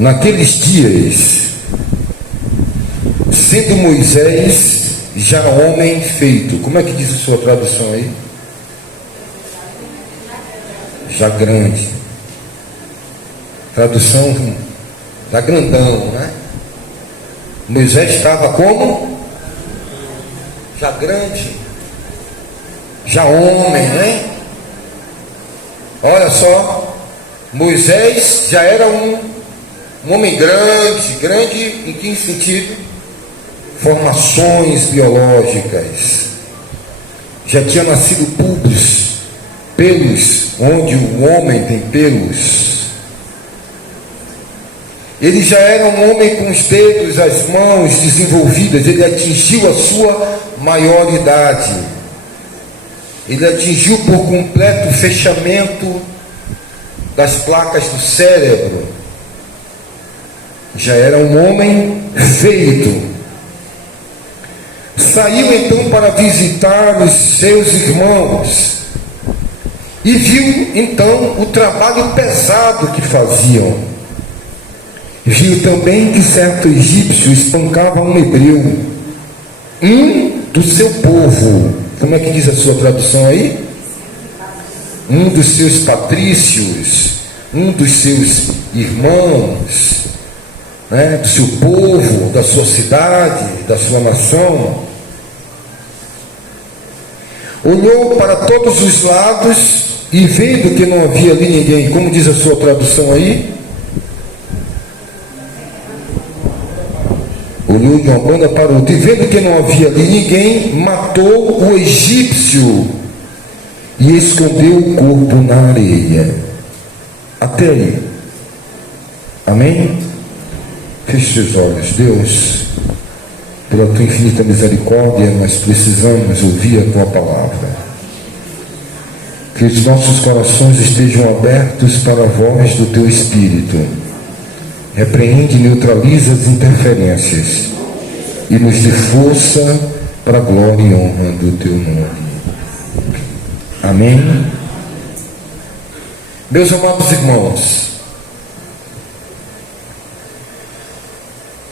naqueles dias, sendo Moisés já homem feito. Como é que diz a sua tradução aí? Já grande. Tradução já grandão, né? Moisés estava como? Já grande. Já homem, né? Olha só, Moisés já era um homem grande. Grande em que sentido? Formações biológicas. Já tinha nascido pubis, pelos, onde o homem tem pelos. Ele já era um homem com os dedos, as mãos desenvolvidas. Ele atingiu a sua maioridade. Ele atingiu por completo o fechamento das placas do cérebro. Já era um homem feito. Saiu então para visitar os seus irmãos e viu então o trabalho pesado que faziam. Viu também que certo egípcio espancava um hebreu, um do seu povo. Como é que diz a sua tradução aí? Um dos seus patrícios, um dos seus irmãos, né, do seu povo, da sua cidade, da sua nação. Olhou para todos os lados e vendo que não havia ali ninguém, como diz a sua tradução aí? Olhou de uma banda para outra e vendo que não havia ali ninguém, matou o egípcio e escondeu o corpo na areia. Até aí. Amém? Feche seus olhos. Deus, pela tua infinita misericórdia, nós precisamos ouvir a tua palavra. Que os nossos corações estejam abertos para a voz do teu Espírito. Repreende e neutraliza as interferências e nos dê força para a glória e honra do teu nome. Amém? Meus amados irmãos,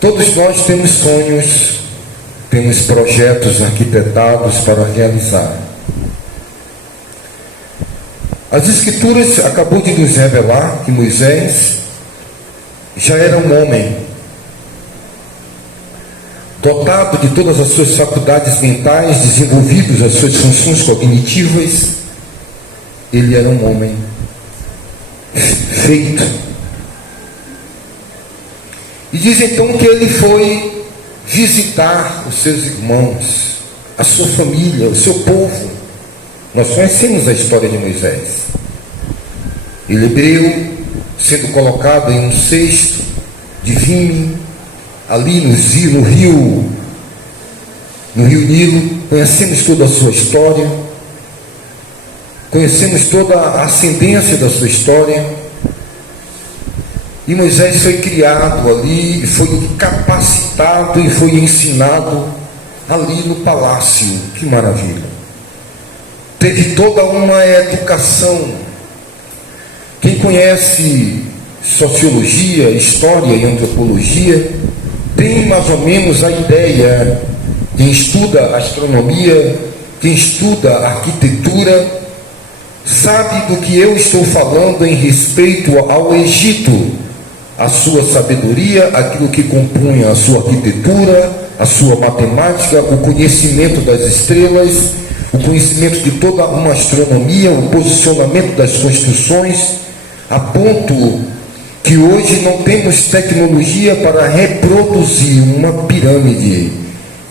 todos nós temos sonhos, temos projetos arquitetados para realizar. As Escrituras acabou de nos revelar que Moisés já era um homem, dotado de todas as suas faculdades mentais, desenvolvidas as suas funções cognitivas. Ele era um homem feito. E diz então que ele foi visitar os seus irmãos, a sua família, o seu povo. Nós conhecemos a história de Moisés. Ele hebreu, sendo colocado em um cesto de vinho, ali no rio Nilo. Conhecemos toda a sua história, conhecemos toda a ascendência da sua história. E Moisés foi criado ali, foi capacitado e foi ensinado ali no palácio. Que maravilha! Teve toda uma educação. Quem conhece sociologia, história e antropologia tem mais ou menos a ideia. Quem estuda astronomia, quem estuda arquitetura, sabe do que eu estou falando em respeito ao Egito, a sua sabedoria, aquilo que compunha a sua arquitetura, a sua matemática, o conhecimento das estrelas, o conhecimento de toda uma astronomia, o posicionamento das construções, a ponto que hoje não temos tecnologia para reproduzir uma pirâmide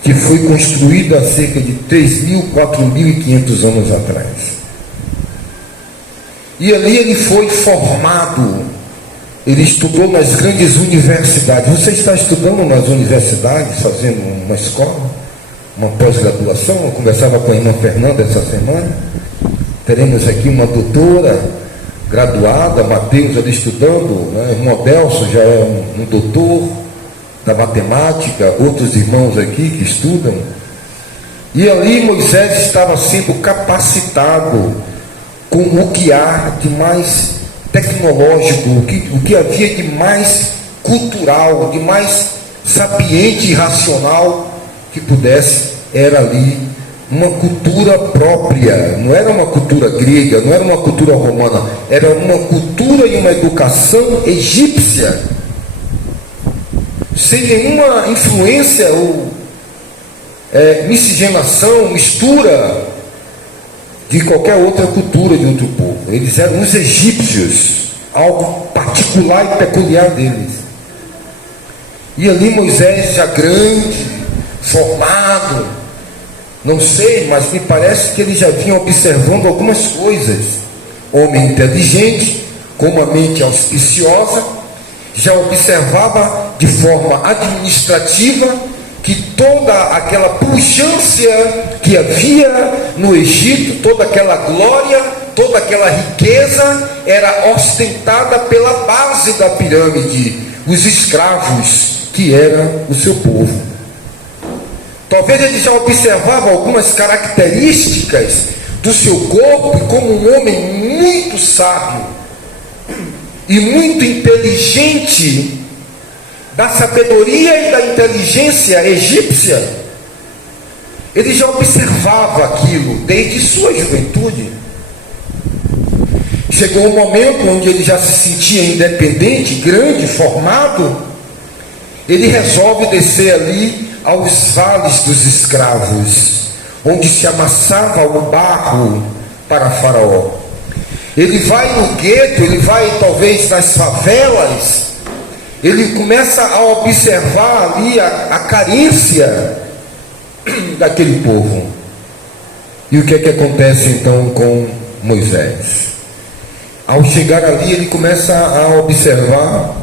que foi construída há cerca de 3.000, 4.500 anos atrás. E ali ele foi formado, ele estudou nas grandes universidades. Você está estudando nas universidades, fazendo uma escola, uma pós-graduação? Eu conversava com a irmã Fernanda essa semana. Teremos aqui uma doutora graduada, Mateus ali estudando, né? O irmão Adelso já é um doutor da matemática, outros irmãos aqui que estudam. E ali Moisés estava sendo capacitado com o que há de mais tecnológico, o que havia de mais cultural, de mais sapiente e racional que pudesse. Era ali uma cultura própria, não era uma cultura grega, não era uma cultura romana, era uma cultura e uma educação egípcia, sem nenhuma influência ou miscigenação, mistura de qualquer outra cultura de outro povo. Eles eram os egípcios, algo particular e peculiar deles. E ali Moisés, já grande, formado, não sei, mas me parece que ele já vinha observando algumas coisas. Homem inteligente, com uma mente auspiciosa, já observava de forma administrativa que toda aquela pujança que havia no Egito, toda aquela glória, toda aquela riqueza era ostentada pela base da pirâmide, os escravos, que era o seu povo. Talvez ele já observava algumas características do seu corpo, e como um homem muito sábio e muito inteligente, da sabedoria e da inteligência egípcia, ele já observava aquilo desde sua juventude. Chegou um momento onde ele já se sentia independente, grande, formado. Ele resolve descer ali aos vales dos escravos, onde se amassava o barro para Faraó. Ele vai no gueto, ele vai talvez nas favelas, ele começa a observar ali a carência daquele povo. E o que é que acontece então com Moisés? Ao chegar ali, ele começa a observar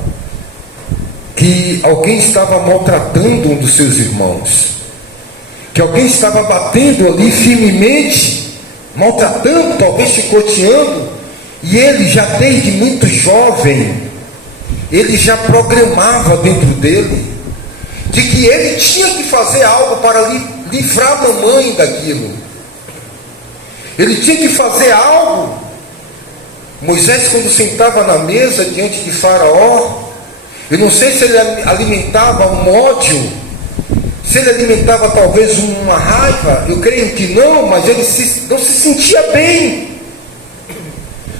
que alguém estava maltratando um dos seus irmãos, que alguém estava batendo ali firmemente, maltratando, talvez chicoteando, e ele já desde muito jovem, ele já programava dentro dele, de que ele tinha que fazer algo para livrar a mamãe daquilo, ele tinha que fazer algo. Moisés, quando sentava na mesa diante de Faraó, eu não sei se ele alimentava um ódio, se ele alimentava talvez uma raiva, eu creio que não, mas ele não se sentia bem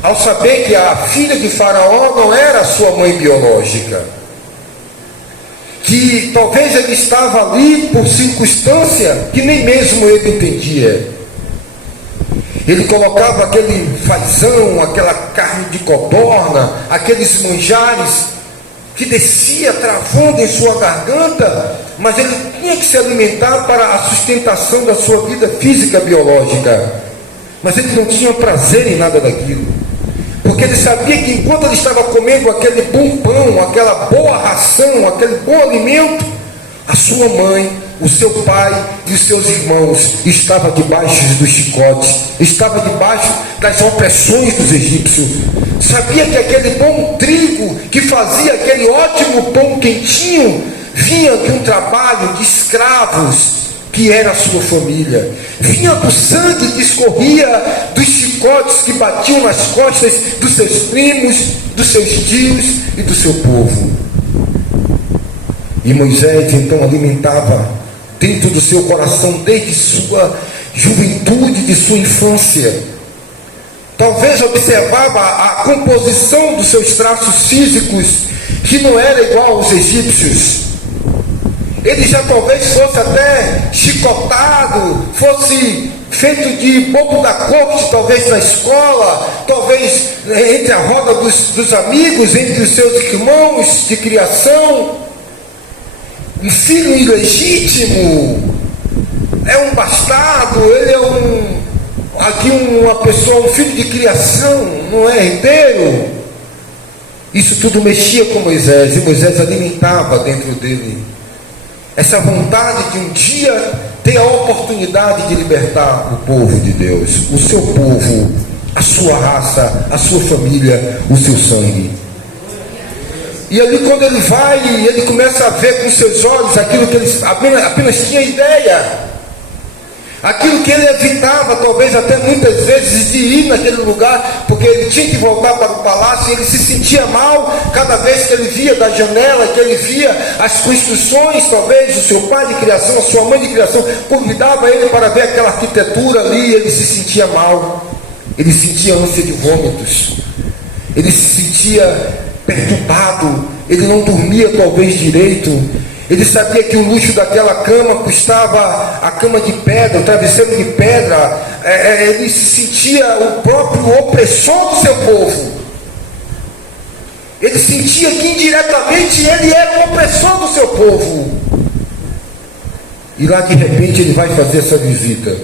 ao saber que a filha de Faraó não era a sua mãe biológica, que talvez ele estava ali por circunstância que nem mesmo ele entendia. Ele colocava aquele fazão, aquela carne de codorna, aqueles manjares que descia travando em sua garganta, mas ele tinha que se alimentar para a sustentação da sua vida física biológica. Mas ele não tinha prazer em nada daquilo, porque ele sabia que enquanto ele estava comendo aquele bom pão, aquela boa ração, aquele bom alimento, a sua mãe, o seu pai e os seus irmãos estavam debaixo dos chicotes, estavam debaixo das opressões dos egípcios. Sabia que aquele bom trigo que fazia aquele ótimo pão quentinho vinha de um trabalho de escravos que era a sua família, vinha do sangue que escorria dos chicotes que batiam nas costas dos seus primos, dos seus tios e do seu povo. E Moisés então alimentava dentro do seu coração desde sua juventude, de sua infância. Talvez observava a composição dos seus traços físicos, que não era igual aos egípcios. Ele já talvez fosse até chicotado, fosse feito de bobo da corte, talvez na escola, talvez entre a roda dos amigos, entre os seus irmãos de criação. Um filho ilegítimo, é um bastardo, ele é uma pessoa, um filho de criação, não é herdeiro. Isso tudo mexia com Moisés, e Moisés alimentava dentro dele essa vontade de um dia ter a oportunidade de libertar o povo de Deus, o seu povo, a sua raça, a sua família, o seu sangue. E ali quando ele vai, ele começa a ver com seus olhos aquilo que ele apenas tinha ideia. aquilo que ele evitava, talvez até muitas vezes, de ir naquele lugar, porque ele tinha que voltar para o palácio, e ele se sentia mal cada vez que ele via da janela, que ele via as construções, talvez o seu pai de criação, a sua mãe de criação, convidava ele para ver aquela arquitetura ali, e ele se sentia mal, ele sentia ânsia de vômitos, ele se sentia perturbado, ele não dormia talvez direito. Ele sabia que o luxo daquela cama custava a cama de pedra, o travesseiro de pedra. Ele se sentia o próprio opressor do seu povo. Ele sentia que indiretamente ele era o opressor do seu povo. E lá de repente ele vai fazer essa visita.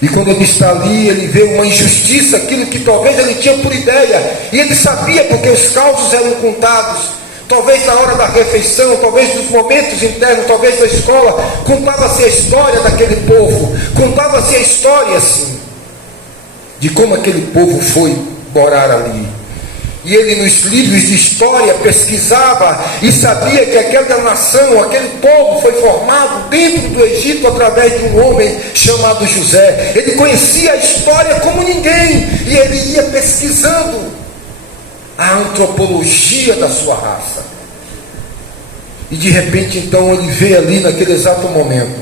E quando ele está ali, ele vê uma injustiça, aquilo que talvez ele tinha por ideia. E ele sabia, porque os causos eram contados. Talvez na hora da refeição, talvez nos momentos internos, talvez da escola, contava-se a história daquele povo, contava-se a história assim, de como aquele povo foi morar ali. E ele nos livros de história pesquisava e sabia que aquela nação, aquele povo foi formado dentro do Egito através de um homem chamado José. Ele conhecia a história como ninguém e ele ia pesquisando a antropologia da sua raça. E de repente então ele vê ali naquele exato momento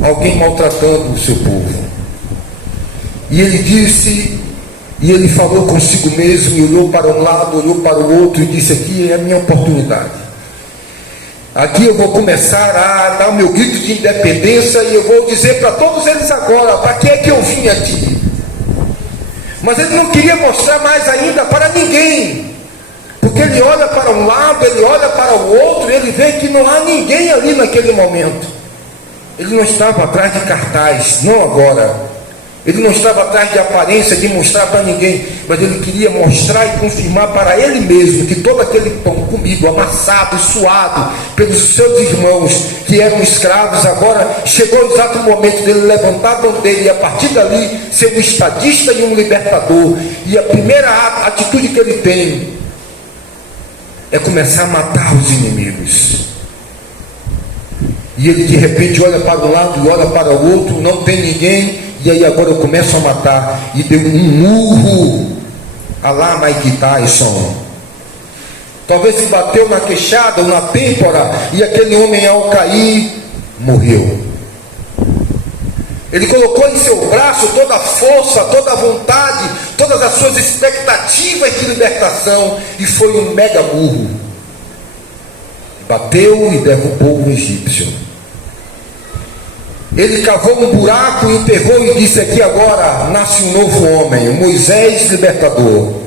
alguém maltratando o seu povo. E ele disse, e ele falou consigo mesmo, e olhou para um lado, olhou para o outro e disse: aqui é a minha oportunidade. Aqui eu vou começar a dar o meu grito de independência e eu vou dizer para todos eles agora, para que é que eu vim aqui? Mas ele não queria mostrar mais ainda para ninguém, porque ele olha para um lado, ele olha para o outro, e ele vê que não há ninguém ali naquele momento. Ele não estava atrás de cartaz, não agora. Ele não estava atrás de aparência, de mostrar para ninguém, mas ele queria mostrar e confirmar para ele mesmo que todo aquele pão comido, amassado e suado pelos seus irmãos que eram escravos, agora chegou o exato momento dele levantar a bandeira e a partir dali ser um estadista e um libertador. E a primeira atitude que ele tem é começar a matar os inimigos. E ele de repente olha para um lado e olha para o outro, não tem ninguém. E aí agora eu começo a matar. E deu um murro a lá Mike Tyson. Talvez se bateu na queixada ou na têmpora, e aquele homem ao cair morreu. Ele colocou em seu braço toda a força, toda a vontade, todas as suas expectativas de libertação, e foi um mega murro. Bateu e derrubou o egípcio. Ele cavou um buraco, enterrou e disse: aqui agora nasce um novo homem, o Moisés libertador.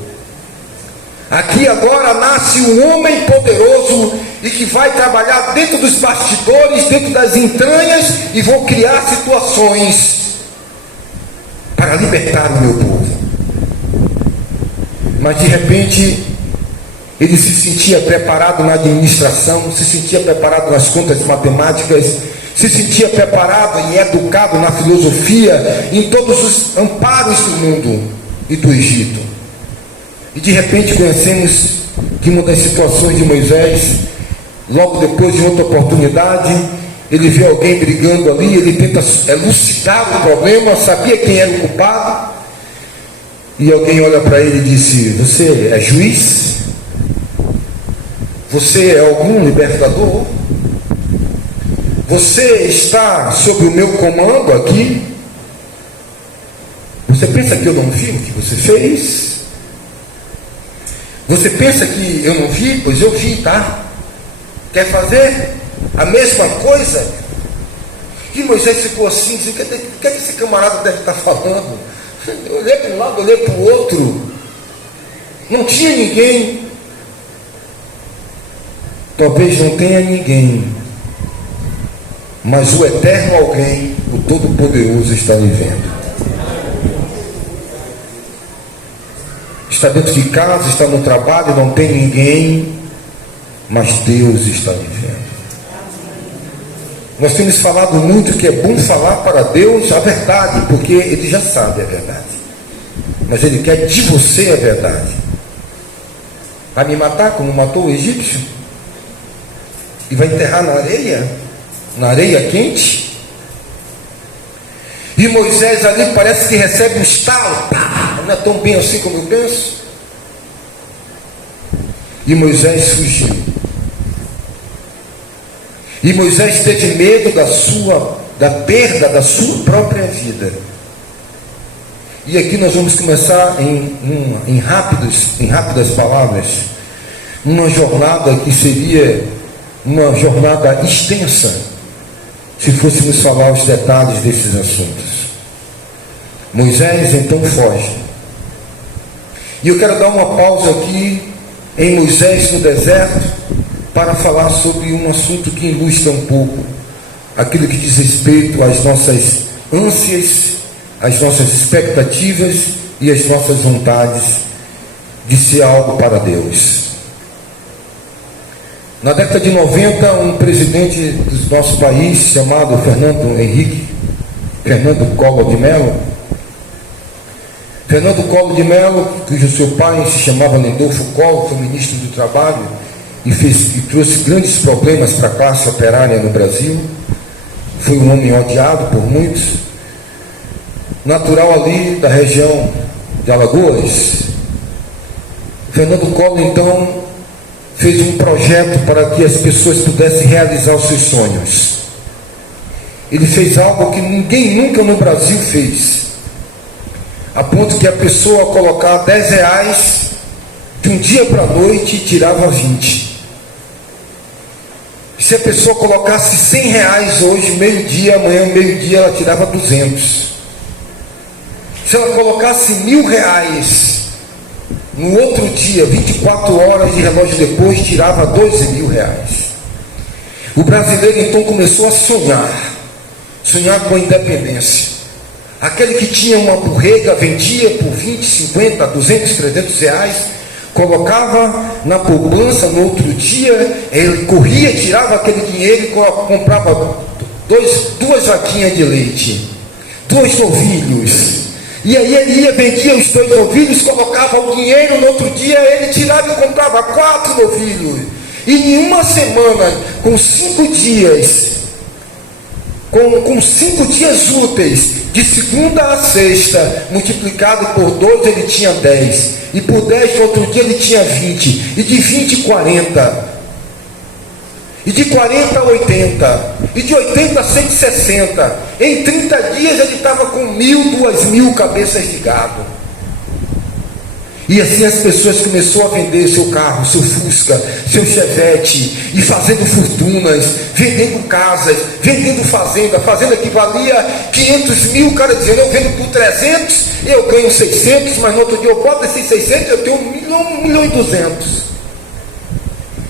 Aqui agora nasce um homem poderoso e que vai trabalhar dentro dos bastidores, dentro das entranhas, e vou criar situações para libertar o meu povo. Mas de repente ele se sentia preparado na administração, se sentia preparado nas contas matemáticas, se sentia preparado e educado na filosofia, em todos os amparos do mundo e do Egito. E de repente conhecemos que uma das situações de Moisés, logo depois de outra oportunidade, ele vê alguém brigando ali, ele tenta elucidar o problema, sabia quem era o culpado, e alguém olha para ele e disse: você é juiz? Você é algum libertador? Você está sob o meu comando aqui? Você pensa que eu não vi o que você fez? Você pensa que eu não vi? Pois eu vi, tá? Quer fazer a mesma coisa? E Moisés ficou assim, dizendo: o que é que esse camarada deve estar falando? Eu olhei para um lado, olhei para o outro, não tinha ninguém. Talvez não tenha ninguém, mas o eterno alguém, o Todo-Poderoso, está me vendo. Está dentro de casa, está no trabalho, não tem ninguém, mas Deus está me vendo. Nós temos falado muito que é bom falar para Deus a verdade, porque Ele já sabe a verdade, mas Ele quer de você a verdade. Vai me matar como matou o egípcio? E vai enterrar na areia quente? E Moisés ali parece que recebe um estalo. Pá, não é tão bem assim como eu penso. E Moisés fugiu. E Moisés teve medo da perda da sua própria vida. E aqui nós vamos começar em rápidas palavras, uma jornada que seria uma jornada extensa, se fôssemos falar os detalhes desses assuntos. Moisés então foge. E eu quero dar uma pausa aqui em Moisés no deserto para falar sobre um assunto que ilustra um pouco aquilo que diz respeito às nossas ânsias, às nossas expectativas e às nossas vontades de ser algo para Deus. Na década de 90, um presidente do nosso país, chamado Fernando Collor de Mello, cujo seu pai se chamava Lindolfo Collor, foi ministro do Trabalho e trouxe grandes problemas para a classe operária no Brasil. Foi um homem odiado por muitos. Natural ali da região de Alagoas, Fernando Collor então fez um projeto para que as pessoas pudessem realizar os seus sonhos. Ele fez algo que ninguém nunca no Brasil fez, a ponto que a pessoa colocar R$10 de um dia para a noite e tirava 20. Se a pessoa colocasse R$100 hoje, meio-dia, amanhã, meio-dia, ela tirava 200. Se ela colocasse R$1.000, no outro dia, 24 horas de relógio depois, tirava R$12.000. O brasileiro então começou a sonhar com a independência. Aquele que tinha uma burrega, vendia por 20, 50, 200, 300 reais, colocava na poupança, no outro dia, ele corria, tirava aquele dinheiro e comprava duas vaquinhas de leite, 2 novilhos. E aí ele ia, vendia os 2 novilhos, colocava o dinheiro, no outro dia ele tirava e comprava 4 novilhos. E em uma semana, com 5 dias, com 5 dias úteis, de segunda a sexta, multiplicado por 2, ele tinha 10. E por 10, no outro dia ele tinha 20. E de 20, 40. E de 40 a 80, e de 80 a 160, em 30 dias ele estava com 1.000, 2.000 cabeças de gado. E assim as pessoas começaram a vender seu carro, seu Fusca, seu Chevette, e fazendo fortunas, vendendo casas, vendendo fazenda que valia 500 mil, o cara dizendo, eu vendo por 300, eu ganho 600, mas no outro dia eu boto esses 600, eu tenho 1 milhão e 200.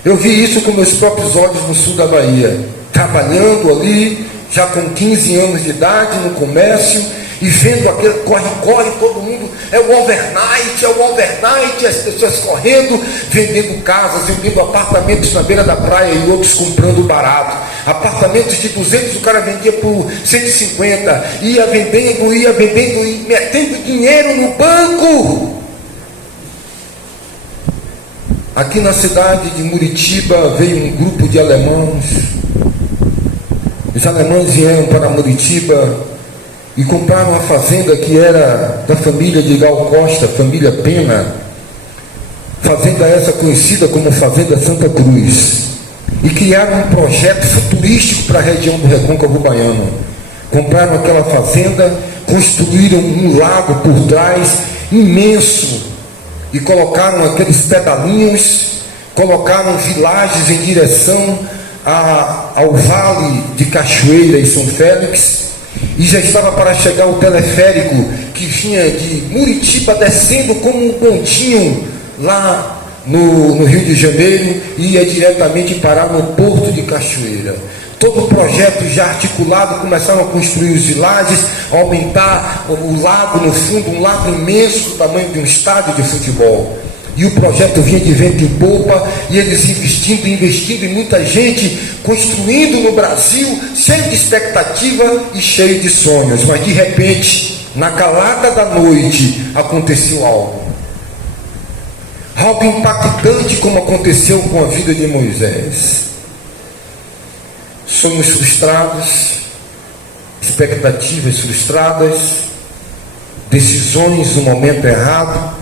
Eu vi isso com meus próprios olhos no sul da Bahia, trabalhando ali, já com 15 anos de idade, no comércio, e vendo aquele corre-corre, todo mundo, é o overnight, as pessoas correndo, vendendo casas, vendendo apartamentos na beira da praia e outros comprando barato. Apartamentos de 200, o cara vendia por 150, ia vendendo e metendo dinheiro no banco. Aqui na cidade de Muritiba veio um grupo de alemãos. Os alemães vieram para Muritiba e compraram uma fazenda que era da família de Gal Costa, família Pena. Fazenda essa conhecida como Fazenda Santa Cruz. E criaram um projeto futurístico para a região do Recôncavo Baiano. Compraram aquela fazenda, construíram um lago por trás, imenso, e colocaram aqueles pedalinhos, colocaram vilagens em direção ao vale de Cachoeira e São Félix, e já estava para chegar o teleférico que vinha de Muritiba descendo como um pontinho lá no Rio de Janeiro e ia diretamente parar no Porto de Cachoeira. Todo o projeto já articulado, começaram a construir os vilagens, a aumentar o lago no fundo, um lago imenso do tamanho de um estádio de futebol. E o projeto vinha de vento em popa, e eles investindo e muita gente construindo no Brasil, cheio de expectativa e cheio de sonhos. Mas de repente, na calada da noite, aconteceu algo. Algo impactante, como aconteceu com a vida de Moisés. Sonhos frustrados, expectativas frustradas, decisões no momento errado,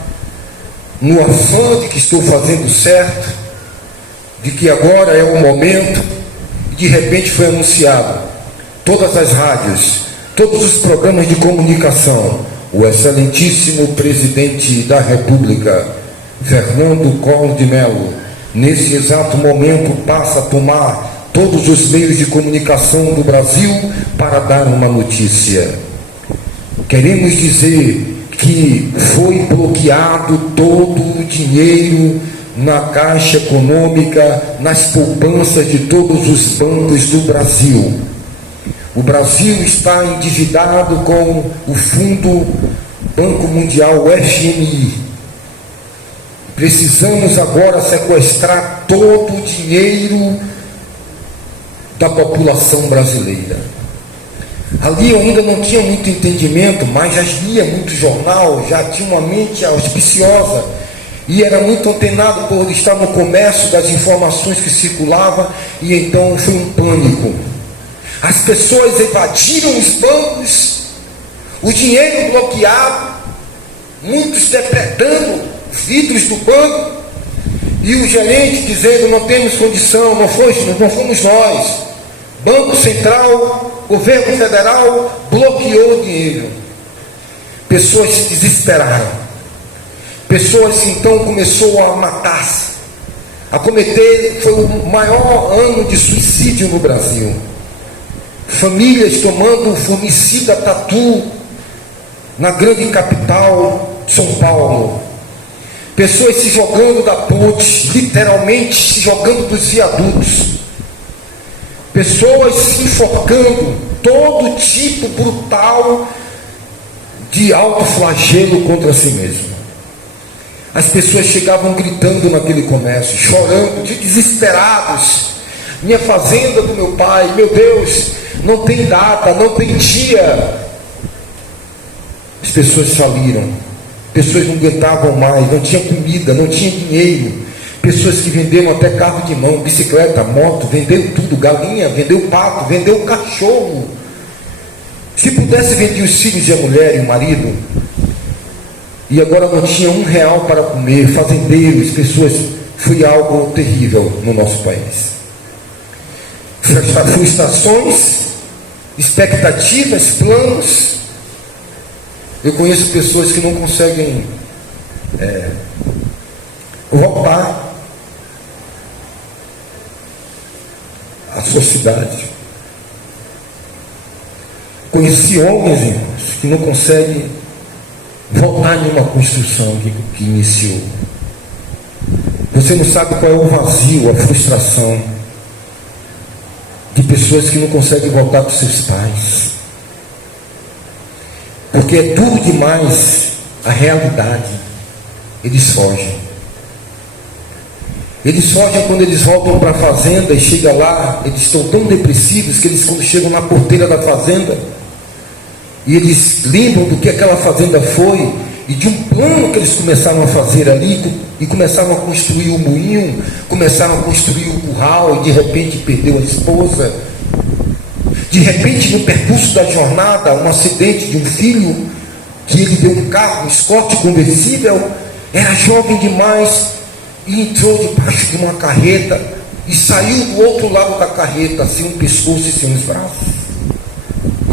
no afã de que estou fazendo certo, de que agora é o momento, e de repente foi anunciado, todas as rádios, todos os programas de comunicação, o excelentíssimo presidente da República, Fernando Collor de Mello, nesse exato momento passa a tomar todos os meios de comunicação do Brasil para dar uma notícia. Queremos dizer que foi bloqueado todo o dinheiro na Caixa Econômica, nas poupanças de todos os bancos do Brasil. O Brasil está endividado com o Fundo Banco Mundial, o FMI. Precisamos agora sequestrar todo o dinheiro da população brasileira. Ali eu ainda não tinha muito entendimento, mas já lia muito jornal, já tinha uma mente auspiciosa e era muito antenado por estar no comércio das informações que circulavam, e então foi um pânico. As pessoas evadiram os bancos, o dinheiro bloqueado, muitos depredando vidros do banco, e o gerente dizendo: não temos condição, não fomos nós. Banco Central, governo federal bloqueou o dinheiro. Pessoas se desesperaram. Pessoas então começou a matar-se, a cometer. Foi o maior ano de suicídio no Brasil. Famílias tomando fumicida tatu na grande capital, São Paulo. Pessoas se jogando da ponte, literalmente se jogando dos viadutos. Pessoas se enforcando, todo tipo brutal de autoflagelo contra si mesmo. As pessoas chegavam gritando naquele comércio, chorando, desesperados. Minha fazenda do meu pai, meu Deus, não tem data, não tem dia. As pessoas faliram. Pessoas não aguentavam mais, não tinha comida, não tinha dinheiro. Pessoas que venderam até carro de mão, bicicleta, moto, venderam tudo, galinha, vendeu pato, vendeu cachorro. Se pudesse, vender os filhos e a mulher e o marido. E agora não tinha R$1 para comer, fazendeiros, pessoas. Foi algo terrível no nosso país. Frustrações, expectativas, planos. Eu conheço pessoas que não conseguem voltar à sociedade. Conheci homens, irmãos, que não conseguem voltar em uma construção que iniciou. Você não sabe qual é o vazio, a frustração de pessoas que não conseguem voltar para os seus pais. Porque é duro demais a realidade. Eles fogem. Eles fogem quando eles voltam para a fazenda e chegam lá, eles estão tão depressivos que eles, quando chegam na porteira da fazenda, e eles lembram do que aquela fazenda foi, e de um plano que eles começaram a fazer ali, e começaram a construir o moinho, começaram a construir o curral, e de repente perdeu a esposa. De repente, no percurso da jornada, um acidente de um filho, que ele deu um carro, um Escort conversível, era jovem demais, e entrou debaixo de uma carreta, e saiu do outro lado da carreta, sem um pescoço e sem os braços.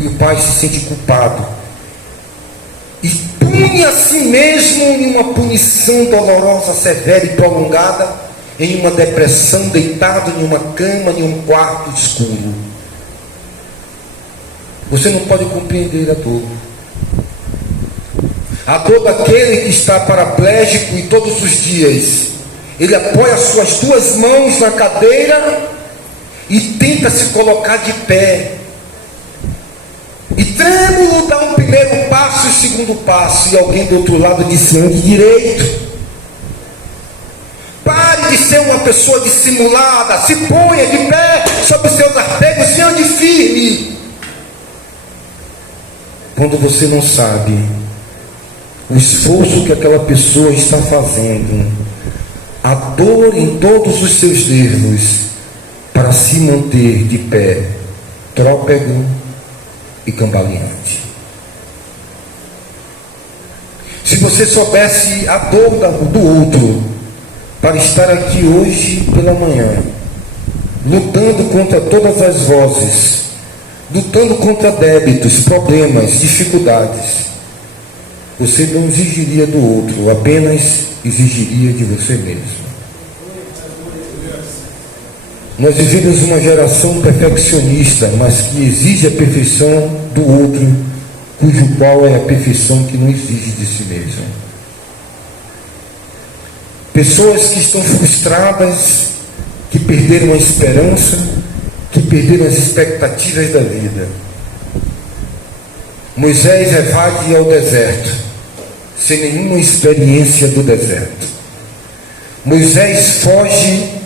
E o pai se sente culpado, e pune a si mesmo em uma punição dolorosa, severa e prolongada, em uma depressão, deitado em uma cama, em um quarto escuro. Você não pode compreender a dor daquele que está paraplégico e todos os dias ele apoia as suas duas mãos na cadeira e tenta se colocar de pé. E trêmulo dá um primeiro passo e o segundo passo, e alguém do outro lado diz: ande direito. Pare de ser uma pessoa dissimulada, se ponha de pé sobre os seus arpegos e ande firme. Quando você não sabe o esforço que aquela pessoa está fazendo, a dor em todos os seus nervos para se manter de pé, trôpego, e cambaleante. Se você soubesse a dor do outro para estar aqui hoje pela manhã, lutando contra todas as vozes, lutando contra débitos, problemas, dificuldades, você não exigiria do outro, apenas exigiria de você mesmo. Nós vivemos uma geração perfeccionista, mas que exige a perfeição do outro, cujo qual é a perfeição que não exige de si mesmo. Pessoas que estão frustradas, que perderam a esperança, que perderam as expectativas da vida. Moisés evade ao deserto, sem nenhuma experiência do deserto. Moisés foge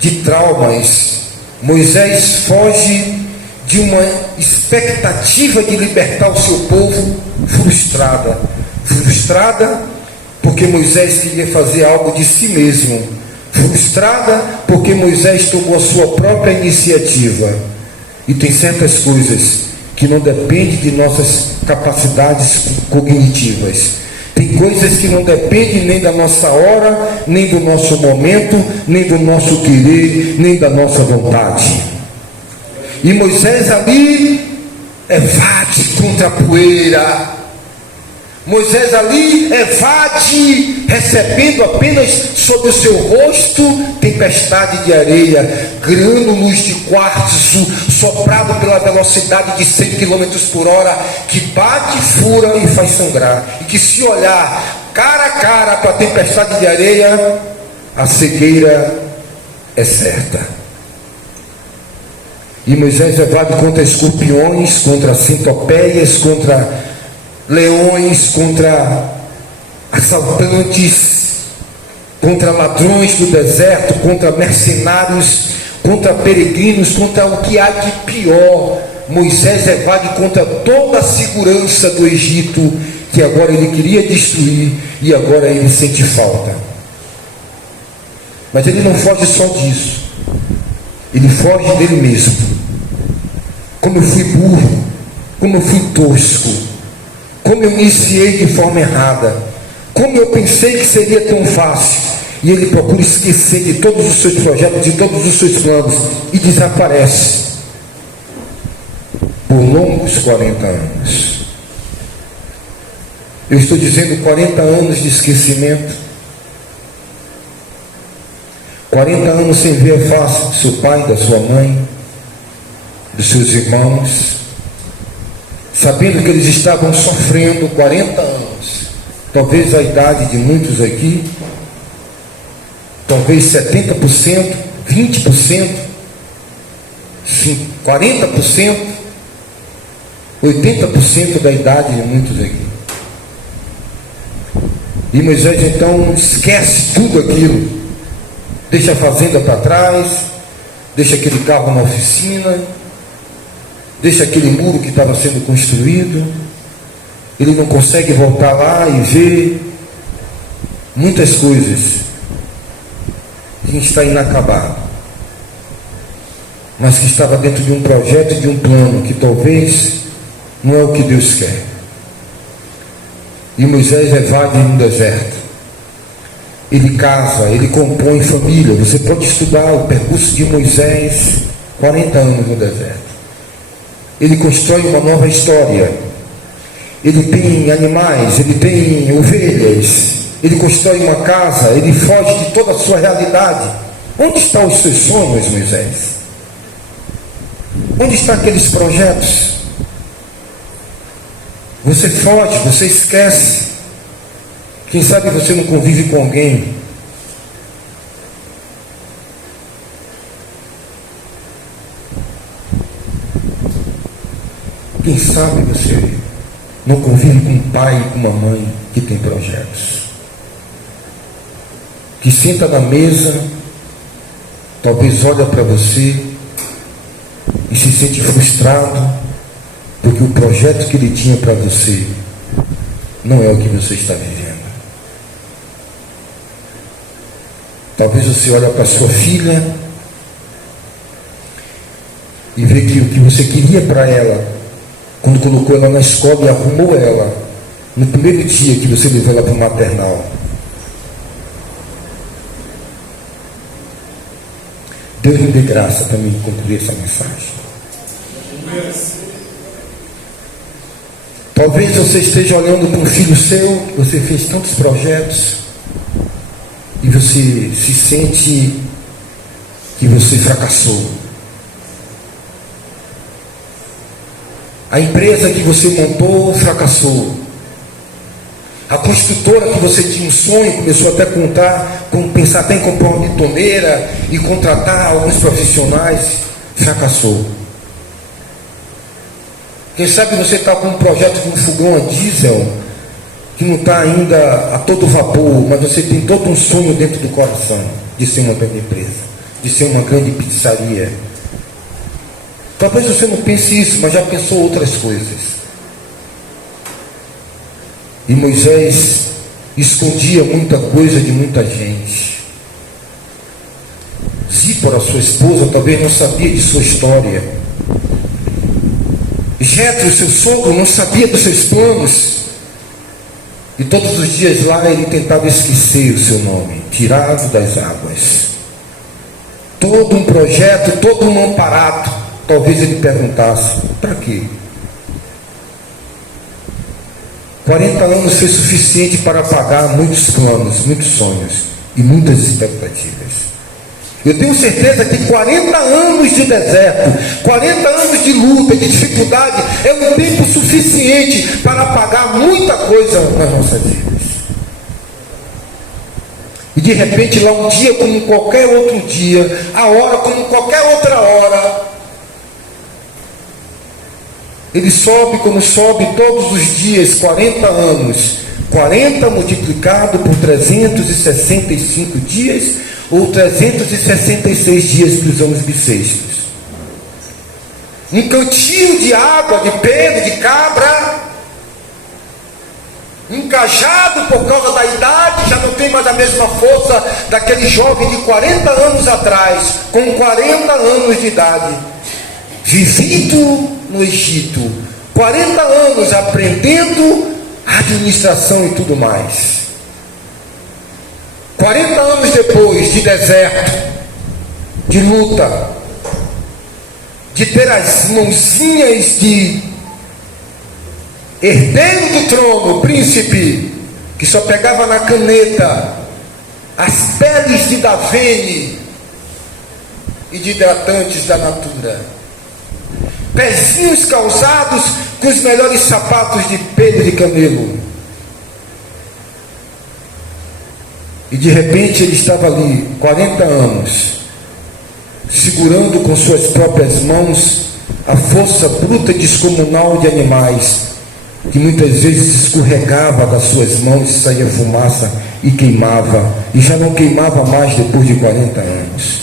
de traumas. Moisés foge de uma expectativa de libertar o seu povo frustrada. Frustrada porque Moisés queria fazer algo de si mesmo. Frustrada porque Moisés tomou a sua própria iniciativa. E tem certas coisas que não dependem de nossas capacidades cognitivas. Tem coisas que não dependem nem da nossa hora, nem do nosso momento, nem do nosso querer, nem da nossa vontade. E Moisés ali evade contra a poeira. Moisés ali evade, recebendo apenas sobre o seu rosto tempestade de areia, grânulos de quartzo, soprado pela velocidade de 100 km por hora, que bate, fura e faz sangrar. E que se olhar cara a cara para a tempestade de areia, a cegueira é certa. E Moisés evade contra escorpiões, contra centopeias, contra leões, contra assaltantes, contra ladrões do deserto, contra mercenários, contra peregrinos, contra o que há de pior. Moisés evade contra toda a segurança do Egito, que agora ele queria destruir e agora ele sente falta. Mas ele não foge só disso, ele foge dele mesmo. Como eu fui burro, como eu fui tosco, como eu iniciei de forma errada, como eu pensei que seria tão fácil. E ele procura esquecer de todos os seus projetos, de todos os seus planos, e desaparece por longos 40 anos. Eu estou dizendo 40 anos de esquecimento, 40 anos sem ver a face do seu pai, da sua mãe, dos seus irmãos, sabendo que eles estavam sofrendo 40 anos, talvez a idade de muitos aqui, talvez 70%, 20%, 40%, 80% da idade de muitos aqui. E Moisés então esquece tudo aquilo, deixa a fazenda para trás, deixa aquele carro na oficina, deixa aquele muro que estava sendo construído. Ele não consegue voltar lá e ver muitas coisas. A gente está inacabado, mas que estava dentro de um projeto, de um plano, que talvez não é o que Deus quer. E Moisés evade no deserto. Ele casa, ele compõe família. Você pode estudar o percurso de Moisés, 40 anos no deserto. Ele constrói uma nova história. Ele tem animais, ele tem ovelhas, ele constrói uma casa, ele foge de toda a sua realidade. Onde estão os seus sonhos, Moisés? Onde estão aqueles projetos? Você foge, você esquece. Quem sabe você não convive com alguém Quem sabe você não convive com um pai e com uma mãe que tem projetos, que senta na mesa, talvez olha para você e se sente frustrado porque o projeto que ele tinha para você não é o que você está vivendo. Talvez você olhe para sua filha e vê que o que você queria para ela quando colocou ela na escola e arrumou ela, no primeiro dia que você levou ela para o maternal. Deus me dê graça para me concluir essa mensagem. Talvez você esteja olhando para um filho seu, que você fez tantos projetos, e você se sente que você fracassou. A empresa que você montou fracassou. A construtora que você tinha um sonho, começou até a pensar até em comprar uma betoneira e contratar alguns profissionais, fracassou. Quem sabe você está com um projeto de um fogão a diesel que não está ainda a todo vapor, mas você tem todo um sonho dentro do coração de ser uma grande empresa, de ser uma grande pizzaria. Talvez você não pense isso, mas já pensou outras coisas. E Moisés escondia muita coisa de muita gente. Zípora, sua esposa, talvez não sabia de sua história. Jetro, seu sogro, não sabia dos seus planos. E todos os dias lá ele tentava esquecer o seu nome, tirado das águas. Todo um projeto, todo um aparato. Talvez ele perguntasse, para quê? 40 anos foi suficiente para apagar muitos planos, muitos sonhos e muitas expectativas. Eu tenho certeza que 40 anos de deserto, 40 anos de luta, de dificuldade, é um tempo suficiente para apagar muita coisa nas nossas vidas. E de repente, lá um dia como qualquer outro dia, a hora como qualquer outra hora, ele sobe como sobe todos os dias, 40 anos. 40 multiplicado por 365 dias, ou 366 dias para os anos bissextos. Um cantinho de água, de pelo, de cabra, encajado por causa da idade, já não tem mais a mesma força daquele jovem de 40 anos atrás, com 40 anos de idade, vivido no Egito, 40 anos aprendendo administração e tudo mais. 40 anos depois de deserto, de luta, de ter as mãozinhas de herdeiro do trono, príncipe, que só pegava na caneta as peles de Davene e de hidratantes da Natura, pezinhos calçados com os melhores sapatos de pelo de camelo, e de repente ele estava ali 40 anos segurando com suas próprias mãos a força bruta e descomunal de animais, que muitas vezes escorregava das suas mãos e saía fumaça e queimava, e já não queimava mais depois de 40 anos.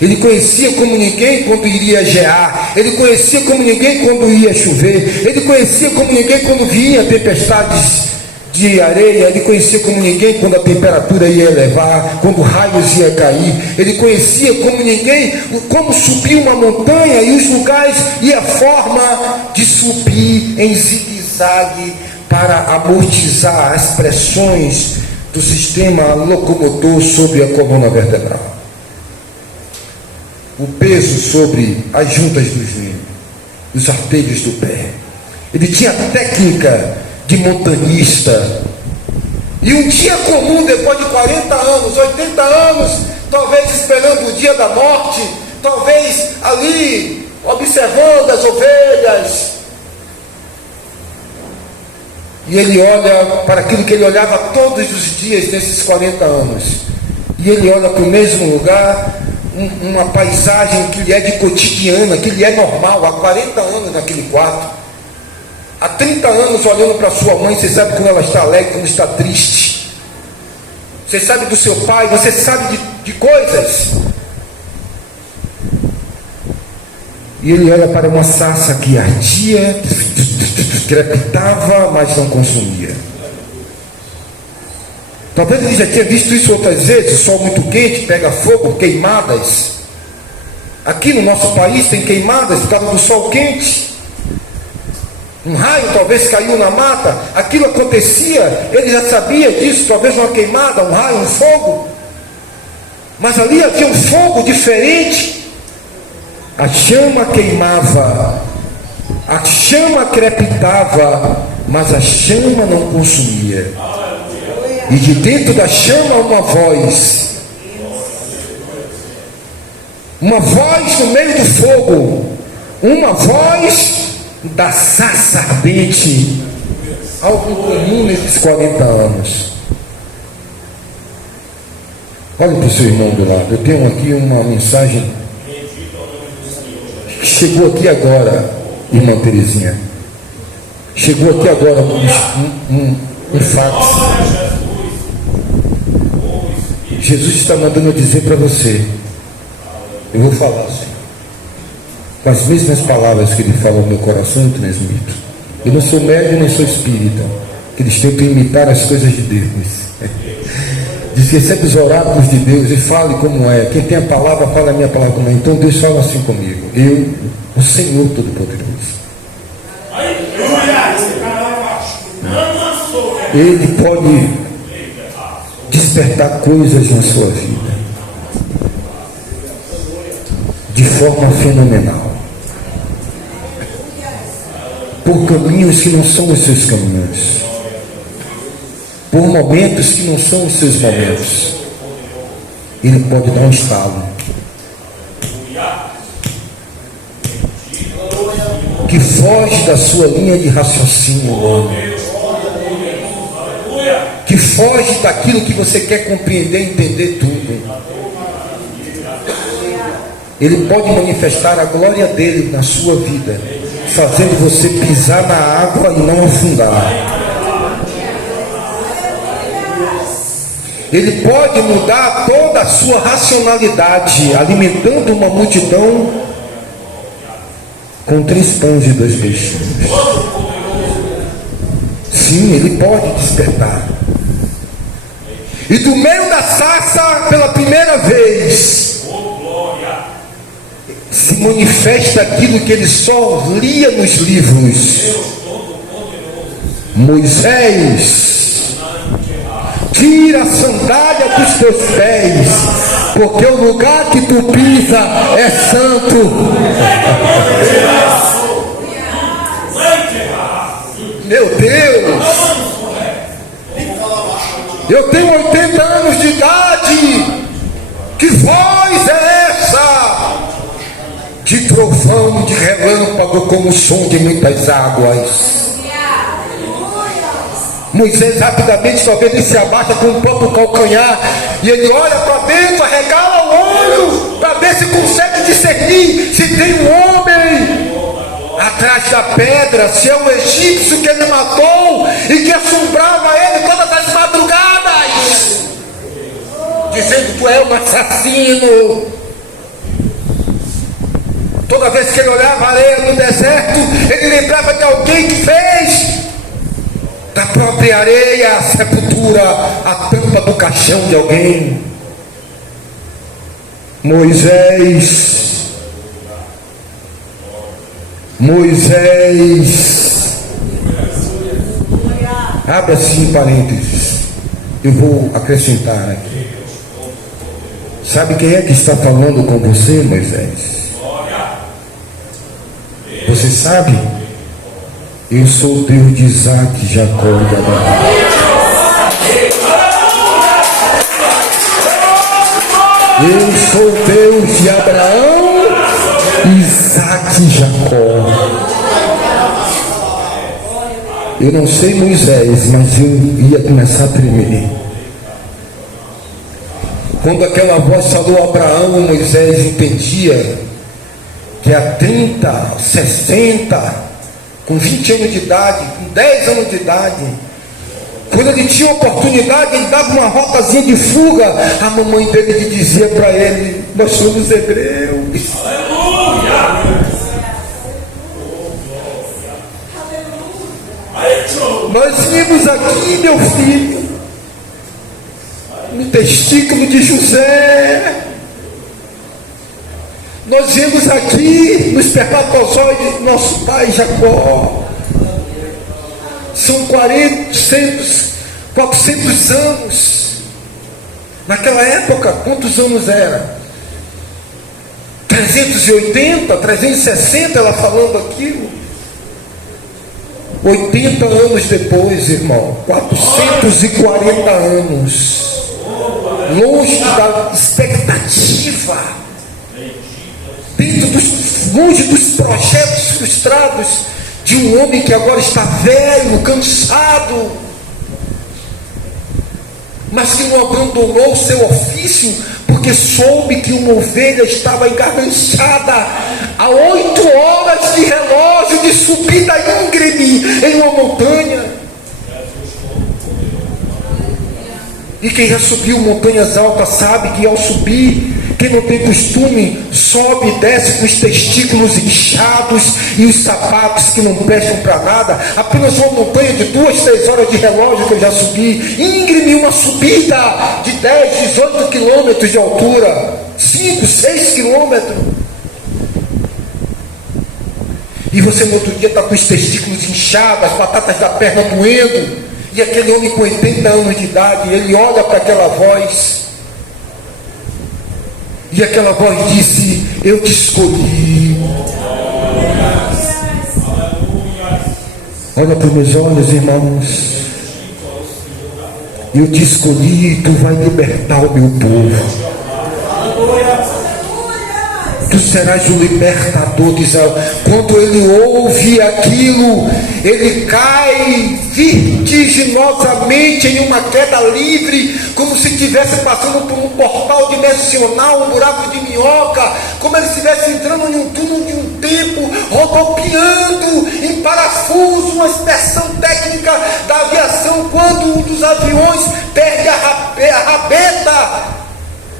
Ele conhecia como ninguém quando iria gear, ele conhecia como ninguém quando ia chover, ele conhecia como ninguém quando vinha tempestades de areia, ele conhecia como ninguém quando a temperatura ia elevar, quando raios ia cair, ele conhecia como ninguém como subir uma montanha e os lugares e a forma de subir em zigue-zague para amortizar as pressões do sistema locomotor sobre a coluna vertebral, o peso sobre as juntas dos membros, os artelhos do pé. Ele tinha técnica de montanhista. E um dia comum, depois de 40 anos, 80 anos, talvez esperando o dia da morte, talvez ali observando as ovelhas, e ele olha para aquilo que ele olhava todos os dias nesses 40 anos, e ele olha para o mesmo lugar, uma paisagem que lhe é de cotidiana, que lhe é normal, há 40 anos naquele quarto, há 30 anos olhando para sua mãe. Você sabe quando ela está alegre, quando está triste, você sabe do seu pai, você sabe de coisas, e ele olha para uma sarça que ardia, crepitava, mas não consumia. Talvez ele já tenha visto isso outras vezes, sol muito quente, pega fogo, queimadas. Aqui no nosso país tem queimadas por causa do sol quente. Um raio talvez caiu na mata, aquilo acontecia, ele já sabia disso, talvez uma queimada, um raio, um fogo. Mas ali havia um fogo diferente. A chama queimava, a chama crepitava, mas a chama não consumia. E de dentro da chama uma voz no meio do fogo, uma voz da sarça ardente, algo comum nesses 40 anos. Olha para o seu irmão do lado. Eu tenho aqui uma mensagem que chegou aqui agora, irmã Terezinha. Chegou aqui agora um fax. Jesus está mandando eu dizer para você. Eu vou falar assim, com as mesmas palavras que ele fala no meu coração, eu transmito. Eu não sou médium nem sou espírita, que eles tentam imitar as coisas de Deus. Diz que recebe os oráculos de Deus e fale como é. Quem tem a palavra, fala a minha palavra como é. Então Deus fala assim comigo. Eu, o Senhor Todo-Poderoso. Ele pode despertar coisas na sua vida de forma fenomenal, por caminhos que não são os seus caminhos, por momentos que não são os seus momentos. Ele pode dar um estalo que foge da sua linha de raciocínio humano, que foge daquilo que você quer compreender e entender tudo. Ele pode manifestar a glória dele na sua vida, fazendo você pisar na água e não afundar. Ele pode mudar toda a sua racionalidade, alimentando uma multidão com 3 pães e 2 peixinhos. Sim, ele pode despertar. E do meio da sarça, pela primeira vez, se manifesta aquilo que ele só lia nos livros. Moisés, tira a sandália dos teus pés, porque o lugar que tu pisa é santo. Meu Deus, eu tenho 80 anos de idade. Que voz é essa? De trovão, de relâmpago, como o som de muitas águas. Moisés rapidamente, talvez ele se abaixa com o próprio calcanhar e ele olha para dentro, arregala o olho para ver se consegue discernir se tem um homem atrás da pedra, se é o egípcio que ele matou e que assombrava ele todas as madrugadas, dizendo: tu é um assassino. Toda vez que ele olhava a areia no deserto, ele lembrava de alguém que fez da própria areia a sepultura, a tampa do caixão de alguém. Moisés, abre assim parênteses, eu vou acrescentar aqui. Sabe quem é que está falando com você, Moisés? Você sabe? Eu sou o Deus de Isaac, Jacó e Abraão. Eu sou o Deus de Abraão, Isaac e Jacó. Eu não sei Moisés, mas eu ia começar a tremer. Quando aquela voz falou a Abraão, Moisés entendia que há 30, 60, com 20 anos de idade, com 10 anos de idade, quando ele tinha oportunidade, ele dava uma rotazinha de fuga. A mamãe dele dizia para ele: nós somos hebreus. Nós vimos aqui, meu filho, no testículo de José. Nós vimos aqui no espermatozoide do nosso pai Jacó. São 400 anos. Naquela época, quantos anos era? 380, 360, ela falando aquilo. 80 anos depois, irmão, 440 anos. Longe da expectativa, longe dos projetos frustrados de um homem que agora está velho, cansado, mas que não abandonou o seu ofício, porque soube que uma ovelha estava engarganchada a 8 horas de relógio de subida íngreme em uma montanha. E quem já subiu montanhas altas sabe que ao subir, quem não tem costume, sobe e desce com os testículos inchados e os sapatos que não prestam para nada. Apenas uma montanha de 2, 3 horas de relógio que eu já subi, íngreme, uma subida de 10, 18 quilômetros de altura, 5, 6 quilômetros. E você no outro dia está com os testículos inchados, as batatas da perna doendo. E aquele homem com 80 anos de idade, ele olha para aquela voz, e aquela voz disse: eu te escolhi. Olha para os meus olhos, irmãos. Eu te escolhi e tu vai libertar o meu povo. Tu serás o libertador de Israel. Quando ele ouve aquilo, ele cai vertiginosamente em uma queda livre, como se estivesse passando por um portal dimensional, um buraco de minhoca, como ele estivesse entrando em um túnel de um tempo, rodopiando em parafuso, uma expressão técnica da aviação, quando um dos aviões perde a rabeta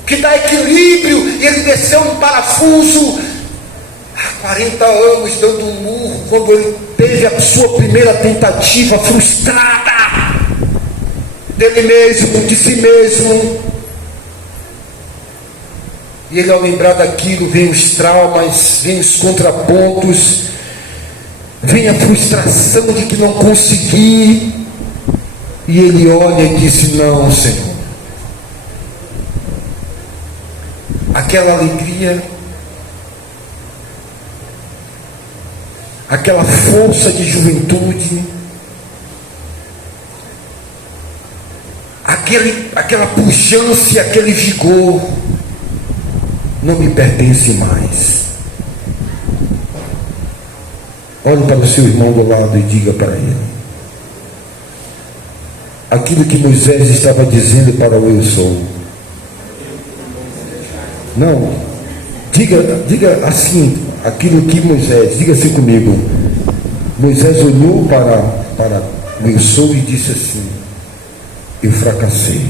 que dá equilíbrio, e ele desceu em parafuso há 40 anos, dando um murro, quando ele teve a sua primeira tentativa frustrada dele mesmo, de si mesmo. E ele, ao lembrar daquilo, vem os traumas, vem os contrapontos, vem a frustração de que não consegui, e ele olha e diz: não, Senhor. Aquela alegria, aquela força de juventude, aquela pujança, aquele vigor, não me pertence mais. Olhe para o seu irmão do lado e diga para ele aquilo que Moisés estava dizendo para o eu sou. Não, diga assim, aquilo que Moisés, diga assim comigo. Moisés olhou para o eu sou e disse assim: eu fracassei.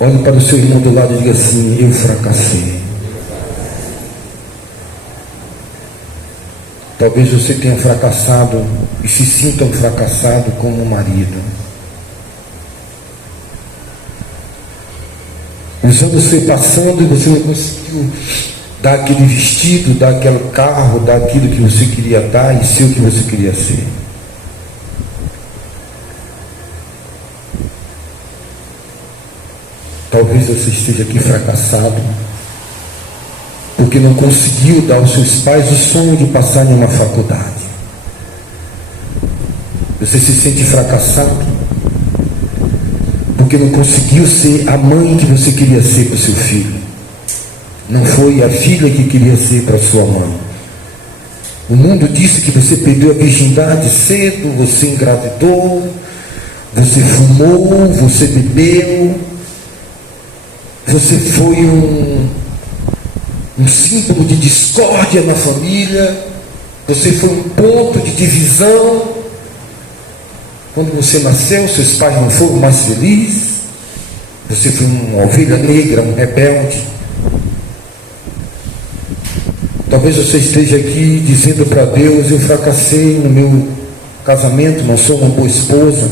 Olhe para o seu irmão do lado e diga assim: eu fracassei. Talvez você tenha fracassado e se sinta um fracassado como marido. Os anos foi passando e você não conseguiu dar aquele vestido, dar aquele carro, dar aquilo que você queria dar e ser o que você queria ser. Talvez você esteja aqui fracassado porque não conseguiu dar aos seus pais o sonho de passar em uma faculdade. Você se sente fracassado porque não conseguiu ser a mãe que você queria ser para o seu filho. Não foi a filha que queria ser para sua mãe. O mundo disse que você perdeu a virgindade cedo, você engravidou, você fumou, você bebeu, você foi um símbolo de discórdia na família, você foi um ponto de divisão. Quando você nasceu, seus pais não foram mais felizes, você foi uma ovelha negra, um rebelde. Talvez você esteja aqui dizendo para Deus: eu fracassei no meu casamento, não sou uma boa esposa,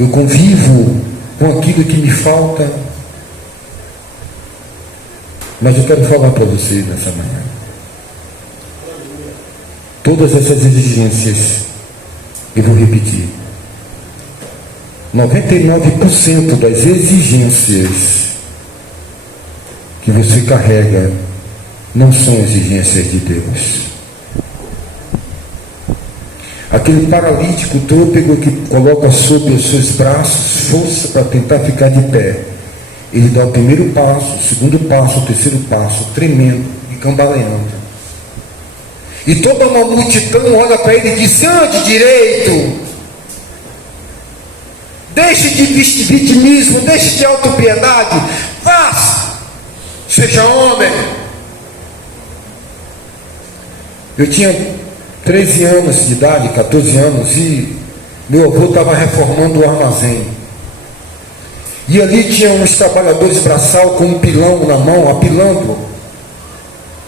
eu convivo com aquilo que me falta. Mas eu quero falar para você nessa manhã: Todas essas exigências, eu vou repetir, 99% das exigências que você carrega não são exigências de Deus. Aquele paralítico trôpego que coloca sobre os seus braços força para tentar ficar de pé, ele dá o primeiro passo, o segundo passo, o terceiro passo, tremendo e cambaleando. E toda uma multidão olha para ele e diz: ande direito, deixe de vitimismo, deixe de autopiedade, vá, seja homem. Eu tinha 13 anos de idade, 14 anos, e meu avô estava reformando o armazém. E ali tinha uns trabalhadores braçal com um pilão na mão, apilando,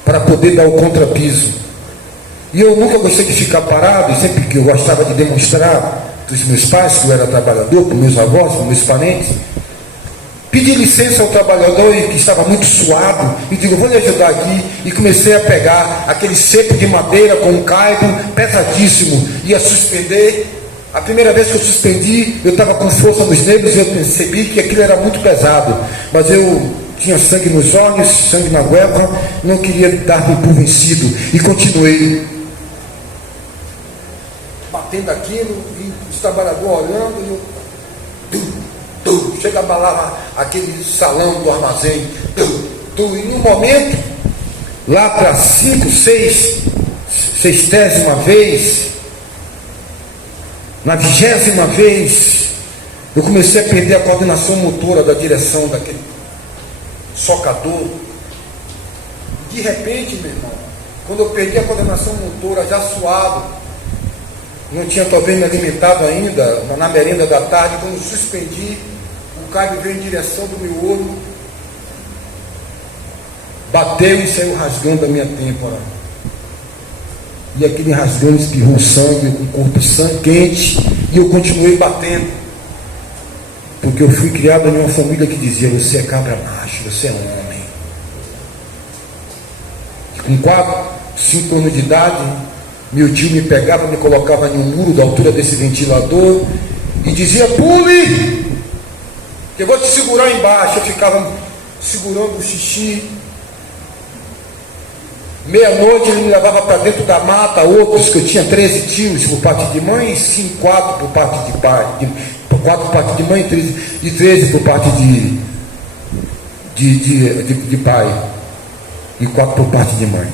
para poder dar o contrapiso. E eu nunca gostei de ficar parado, e sempre que eu gostava de demonstrar para os meus pais que eu era trabalhador, para meus avós, para meus parentes, pedi licença ao trabalhador que estava muito suado, e digo: vou lhe ajudar aqui. E comecei a pegar aquele cepo de madeira com um caibo pesadíssimo, ia suspender. A primeira vez que eu suspendi, eu estava com força nos nervos e eu percebi que aquilo era muito pesado, mas eu tinha sangue nos olhos, sangue na goela, não queria dar-me por vencido, e continuei batendo aquilo, e os trabalhadores olhando, e eu chega a abalar aquele salão do armazém, e no momento, lá para 60ª vez, na 20ª vez, eu comecei a perder a coordenação motora da direção daquele socador. De repente, meu irmão, quando eu perdi a coordenação motora, já suado, não tinha talvez me alimentado ainda, na merenda da tarde, quando suspendi, o cabo veio em direção do meu olho, bateu e saiu rasgando a minha têmpora. E aquele rasgando espirrou sangue, com o corpo sangue quente, e eu continuei batendo, porque eu fui criado em uma família que dizia: você é cabra macho, você é homem. E com 4, 5 anos de idade, meu tio me pegava, me colocava em um muro da altura desse ventilador e dizia: pule, que eu vou te segurar embaixo. Eu ficava segurando o xixi. Meia-noite ele me levava para dentro da mata, outros, que eu tinha 13 tios por parte de mãe e 4 por parte de pai, 4 por parte de mãe e 13 por parte de pai, e 4 por parte de mãe.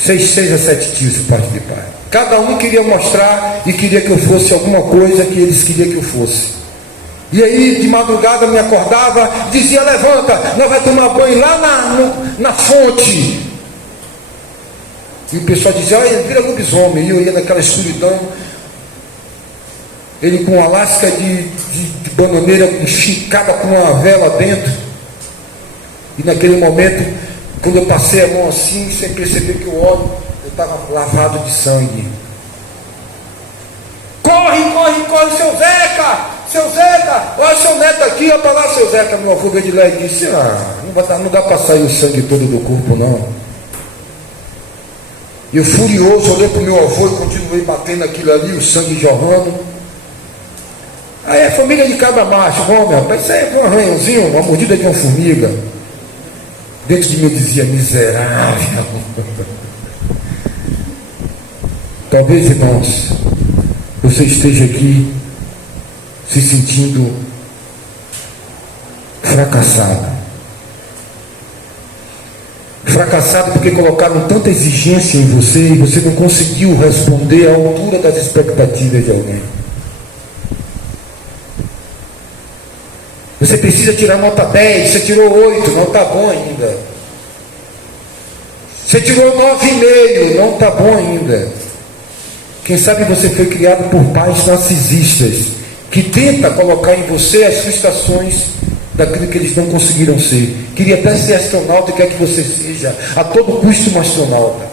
6 a 7 tios por parte de pai. Cada um queria mostrar e queria que eu fosse alguma coisa que eles queriam que eu fosse. E aí de madrugada me acordava, dizia: levanta, nós vamos tomar banho lá na fonte. E o pessoal dizia: olha, vira lobisomem. E eu ia naquela escuridão, ele com uma lasca de bananeira esticada com uma vela dentro. E naquele momento, quando eu passei a mão assim, sem perceber que o óleo, eu estava lavado de sangue. Corre, corre, corre, seu Zeca! Seu Zeca! Olha seu neto aqui, olha para lá, seu Zeca. Meu avô veio de lá e disse: não dá para sair o sangue todo do corpo, não. E eu, furioso, olhei para o meu avô e continuei batendo aquilo ali, o sangue jorrando. Aí é família de cabra macho, bom, meu rapaz, isso aí é um arranhãozinho, uma mordida de uma formiga. Dentro de mim dizia: miserável. Talvez, irmãos, você esteja aqui se sentindo fracassado. Fracassado porque colocaram tanta exigência em você e você não conseguiu responder à altura das expectativas de alguém. Você precisa tirar nota 10, você tirou 8, não está bom ainda. Você tirou 9,5, não está bom ainda. Quem sabe você foi criado por pais narcisistas que tenta colocar em você as frustrações daquilo que eles não conseguiram ser. Queria até ser astronauta e quer que você seja a todo custo um astronauta.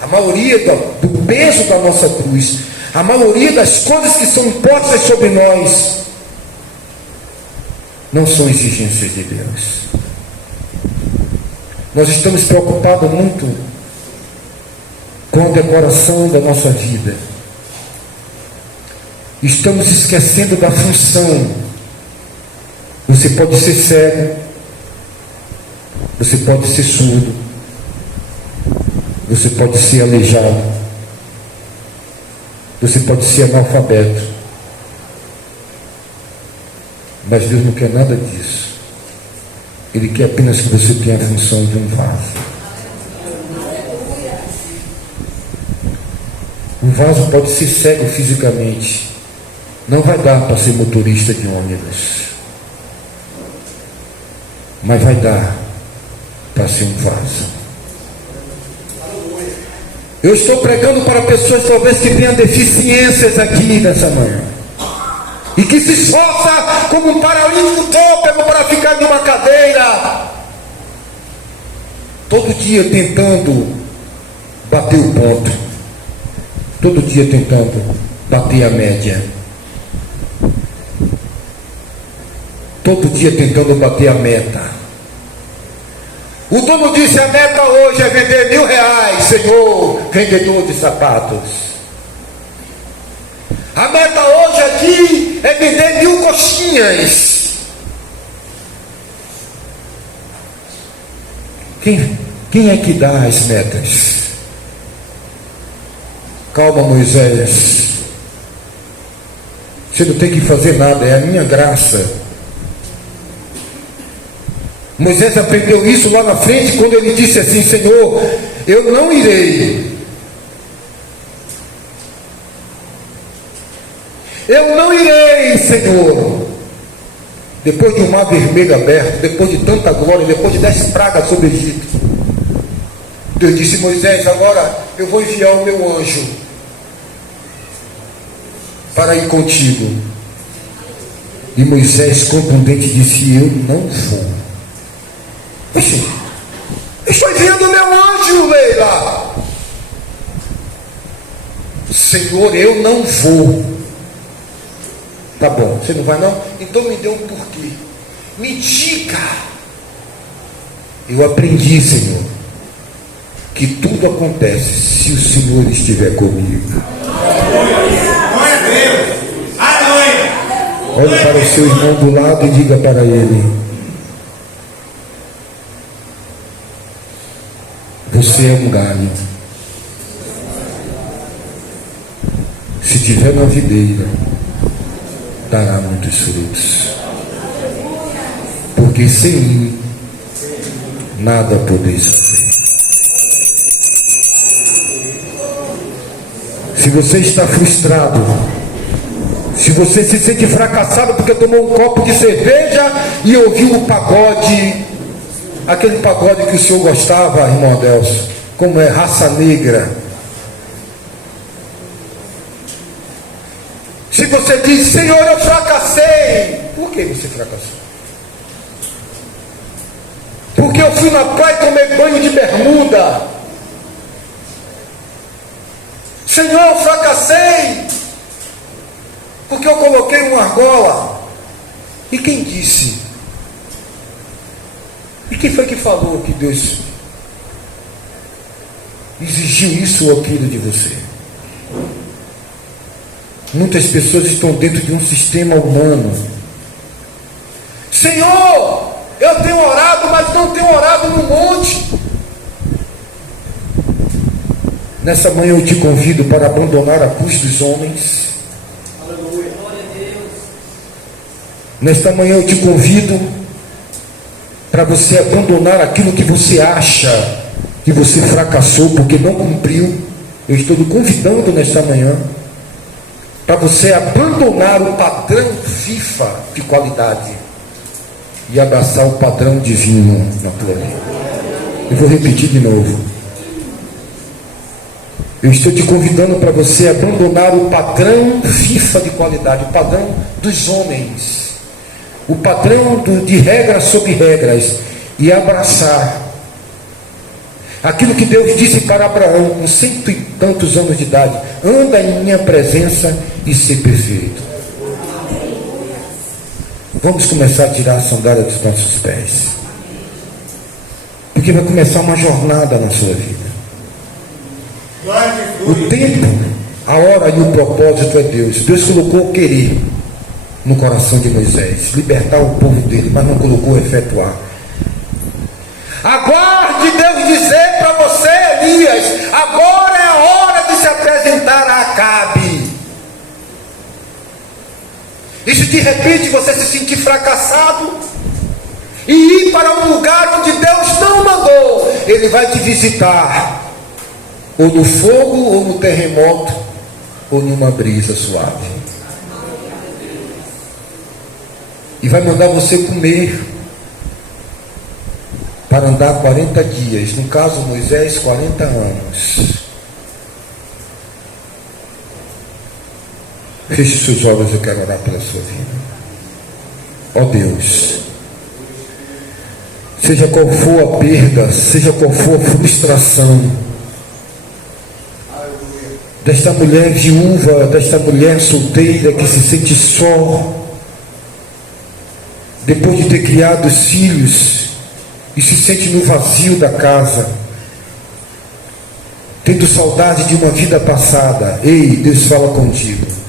A maioria do peso da nossa cruz, a maioria das coisas que são impostas sobre nós, não são exigências de Deus. Nós estamos preocupados muito com a decoração da nossa vida. Estamos esquecendo da função. Você pode ser cego, você pode ser surdo, você pode ser aleijado, você pode ser analfabeto, mas Deus não quer nada disso. Ele quer apenas que você tenha a função de um vaso. Um vaso pode ser cego fisicamente, não vai dar para ser motorista de ônibus, mas vai dar para ser um vaso. Eu estou pregando para pessoas talvez que tenham deficiências aqui nessa manhã, e que se esforça como um paralítico tôpego para ficar em uma cadeira, todo dia tentando bater o ponto, todo dia tentando bater a média, todo dia tentando bater a meta. O dono disse: a meta hoje é vender R$1.000, senhor vendedor de sapatos. A meta hoje aqui é vender 1.000 coxinhas. Quem é que dá as metas? Calma, Moisés, você não tem que fazer nada, é a minha graça. Moisés aprendeu isso lá na frente, quando ele disse assim: Senhor, eu não irei. Eu não irei, Senhor. Depois de um mar vermelho aberto, depois de tanta glória, depois de 10 pragas sobre o Egito, Deus disse: Moisés, agora eu vou enviar o meu anjo para ir contigo. E Moisés, contundente, disse: eu não vou. Oxi, eu estou enviando o meu anjo, Leila. Senhor, eu não vou. Tá bom, você não vai não? Então me dê um porquê. Me diga. Eu aprendi, Senhor, que tudo acontece se o Senhor estiver comigo. Olhe para o seu irmão do lado e diga para ele: você é um galho. Se tiver na videira, dará muitos frutos. Porque sem mim nada podeis fazer. Se você está frustrado, se você se sente fracassado porque tomou um copo de cerveja e ouviu o pagode, aquele pagode que o senhor gostava, irmão Adelso, como é Raça Negra. Se você diz: Senhor, eu fracassei. Por que você fracassou? Porque eu fui na praia e tomei banho de bermuda. Senhor, eu fracassei porque eu coloquei uma argola. E quem disse? E quem foi que falou que Deus exigiu isso ou aquilo de você? Muitas pessoas estão dentro de um sistema humano. Senhor, eu tenho orado, mas não tenho orado no monte. Nessa manhã eu te convido para abandonar a cruz dos homens. Aleluia. Nesta manhã eu te convido para você abandonar aquilo que você acha que você fracassou porque não cumpriu. Eu estou lhe convidando nesta manhã para você abandonar o padrão FIFA de qualidade e abraçar o padrão divino na tua vida. Eu vou repetir de novo. Eu estou te convidando para você abandonar o padrão FIFA de qualidade, o padrão dos homens, o padrão de regras sobre regras, e abraçar aquilo que Deus disse para Abraão com 100 e tantos anos de idade: anda em minha presença e ser perfeito. Vamos começar a tirar a sandália dos nossos pés, porque vai começar uma jornada na sua vida. O tempo, a hora e o propósito é Deus. Deus colocou o querer no coração de Moisés, libertar o povo dele, mas não colocou efetuar. Aguarde Deus dizer para você, Elias, agora é a hora de se apresentar a Acabe. E se de repente você se sentir fracassado e ir para um lugar onde Deus não mandou, Ele vai te visitar, ou no fogo, ou no terremoto, ou numa brisa suave. E vai mandar você comer para andar 40 dias, no caso Moisés 40 anos. Feche seus olhos, eu quero orar pela sua vida. Ó Deus, seja qual for a perda, seja qual for a frustração desta mulher viúva, desta mulher solteira que se sente só, depois de ter criado os filhos, e se sente no vazio da casa, tendo saudade de uma vida passada. Ei, Deus fala contigo.